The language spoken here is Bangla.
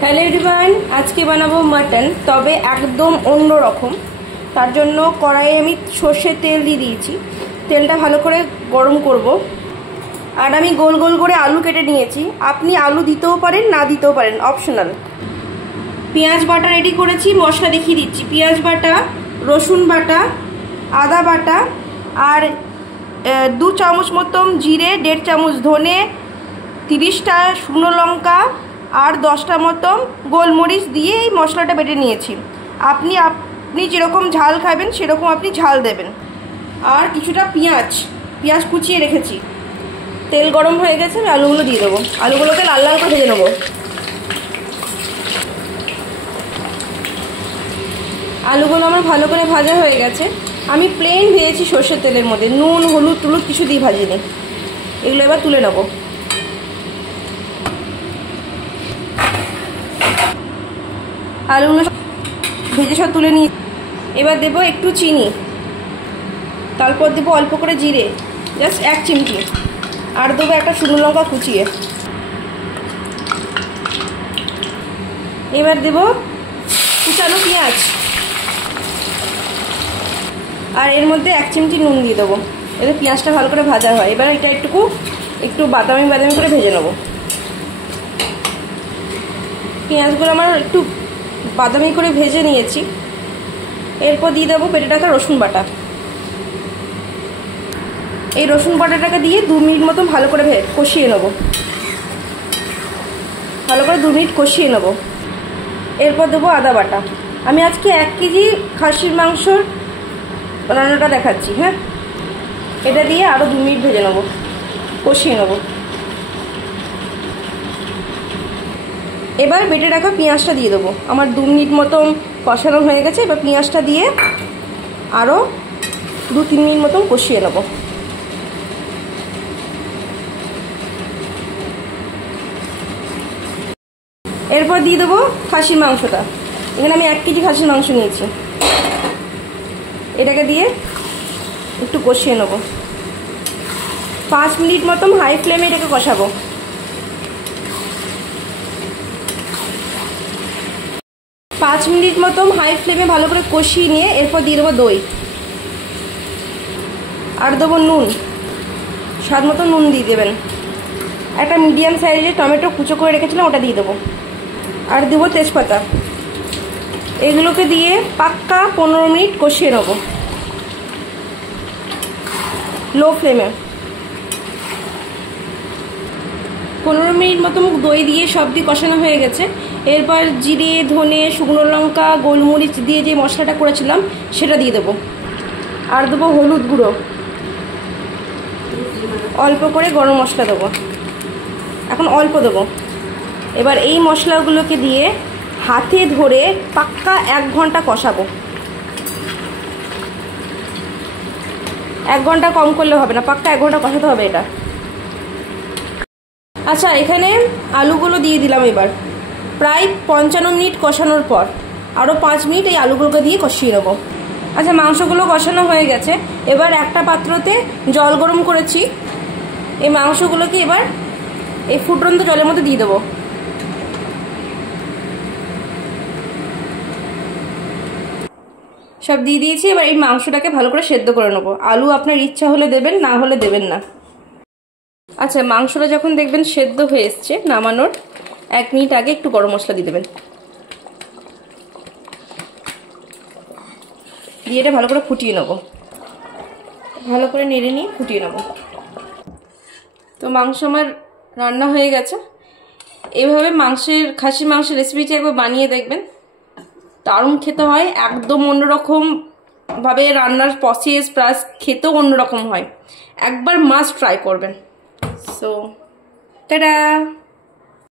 হ্যালো এভরিওয়ান, আজকে বানাবো মাটন, তবে একদম অন্য রকম। তার জন্য কড়াইয়ে আমি সর্ষের তেল দিয়ে দিয়েছি। তেলটা ভালো করে গরম করব। আর আমি গোল গোল করে আলু কেটে নিয়েছি। আপনি আলু দিতেও পারেন, না দিতেও পারেন, অপশনাল। পেঁয়াজ বাটা রেডি করেছি, মশলা দেখিয়ে দিচ্ছি। পেঁয়াজ বাটা, রসুন বাটা, আদা বাটা, আর 2 চামচ মতন জিরে, 1.5 চামচ ধনে, 30টা শুকনো লঙ্কা আর 10টা মতন গোলমরিচ দিয়ে এই মশলাটা বেটে নিয়েছি। আপনি যেরকম ঝাল খাবেন সেরকম আপনি ঝাল দেবেন। আর কিছুটা পেঁয়াজ কুচিয়ে রেখেছি। তেল গরম হয়ে গেছে, আমি আলুগুলো দিয়ে দেবো। আলুগুলোকে লাল লাল করে ভেজে নেবো। আলুগুলো আমার ভালো করে ভাজা হয়ে গেছে। আমি প্লেন ভেজেছি সর্ষের তেলের মধ্যে, নুন হলুদ টুলুদ কিছু দিয়ে ভাজিনি। এগুলো এবার তুলে নেবো। আলুগুলো ভেজে সব তুলে নিয়ে এবার দেবো একটু চিনি, তারপর দেবো অল্প করে জিরে, জাস্ট 1 চিমটি, আর দেবো একটা শুকনো লঙ্কা কুচিয়ে। এবার দেবো কুচানো পেঁয়াজ, আর এর মধ্যে 1 চিমটি নুন দিয়ে দেবো। এতে পেঁয়াজটা ভালো করে ভাজা হয়। এবার এটা একটু বাদামি করে ভেজে নেবো। পেঁয়াজগুলো আমার একটু বাদামি করে ভেজে নিয়েছি। এরপর দিয়ে দেবো বেটে রাখা রসুন বাটা। এই রসুন বাটাটাকে দিয়ে 2 মিনিট মতো ভালো করে কষিয়ে নেবো। ভালো করে 2 মিনিট কষিয়ে নেবো। এরপর দেবো আদা বাটা। আমি আজকে 1 কেজি খাসির মাংসর রান্নাটা দেখাচ্ছি। হ্যাঁ, এটা দিয়ে আরও 2 মিনিট ভেজে নেবো, কষিয়ে নেবো। এবার বেটে রাখা পেঁয়াজটা দিয়ে দেবো। আমার 2 মিনিট মতন কষানো হয়ে গেছে। এবার পেঁয়াজটা দিয়ে আরও 2-3 মিনিট মতন কষিয়ে নেবো। এরপর দিয়ে দেবো খাসির মাংসটা। এখানে আমি 1 কেজি খাসির মাংস নিয়েছি। এটাকে দিয়ে একটু কষিয়ে নেবো। 5 মিনিট মতন হাই ফ্লেমে এটাকে কষাবো। 5 মিনিট মতন হাই ফ্লেমে ভালো করে কষিয়ে নিয়ে এরপর দিয়ে দেবো দই, আর দেবো নুন, স্বাদ মতো নুন দিয়ে দেবেন। একটা মিডিয়াম সাইজের টমেটো কুচো করে রেখেছিলাম, ওটা দিয়ে দেবো। আর দেবো তেজপাতা। এগুলোকে দিয়ে পাক্কা 15 মিনিট কষিয়ে নেবো লো ফ্লেমে। 15 মিনিট মতো দই দিয়ে সব দিয়ে কষানো হয়ে গেছে। এরপর জিরে, ধনে, শুকনো লঙ্কা, গোলমরিচ দিয়ে যে মশলাটা করেছিলাম সেটা দিয়ে দেবো। আর দেবো হলুদ গুঁড়ো, অল্প করে গরম মশলা দেবো। এখন অল্প দেবো। এবার এই মশলাগুলোকে দিয়ে হাতে ধরে পাক্কা 1 ঘন্টা কষাবো। 1 ঘন্টা কম করলে হবে না, পাক্কা 1 ঘন্টা কষাতে হবে এটা। আচ্ছা, এখানে আলুগুলো দিয়ে দিলাম। এবার প্রায় 55 মিনিট কষানোর পর আরও 5 মিনিট এই আলুগুলোকে দিয়ে কষিয়ে নেবো। আচ্ছা, মাংসগুলো কষানো হয়ে গেছে। এবার একটা পাত্রতে জল গরম করেছি। এই মাংসগুলোকে এবার এই ফুটন্ত জলের মধ্যে দিয়ে দেবো। সব দিয়ে দিয়েছি। এবার এই মাংসটাকে ভালো করে সেদ্ধ করে নেবো। আলু আপনার ইচ্ছা হলে দেবেন, না হলে দেবেন না। আচ্ছা, মাংসটা যখন দেখবেন সেদ্ধ হয়ে এসছে, নামানোর 1 মিনিট আগে একটু গরম মশলা দিয়ে দেবেন। দিয়ে এটা ভালো করে ফুটিয়ে নেবো। ভালো করে নেড়ে নিয়ে ফুটিয়ে নেবো। তো মাংস আমার রান্না হয়ে গেছে। এইভাবে খাসির মাংসের রেসিপিটি একবার বানিয়ে দেখবেন, দারুণ খেতে হয়। একদম অন্যরকম ভাবে রান্নার প্রসেস প্লাস খেতেও অন্যরকম হয়। একবার মাস্ট ট্রাই করবেন। So tata.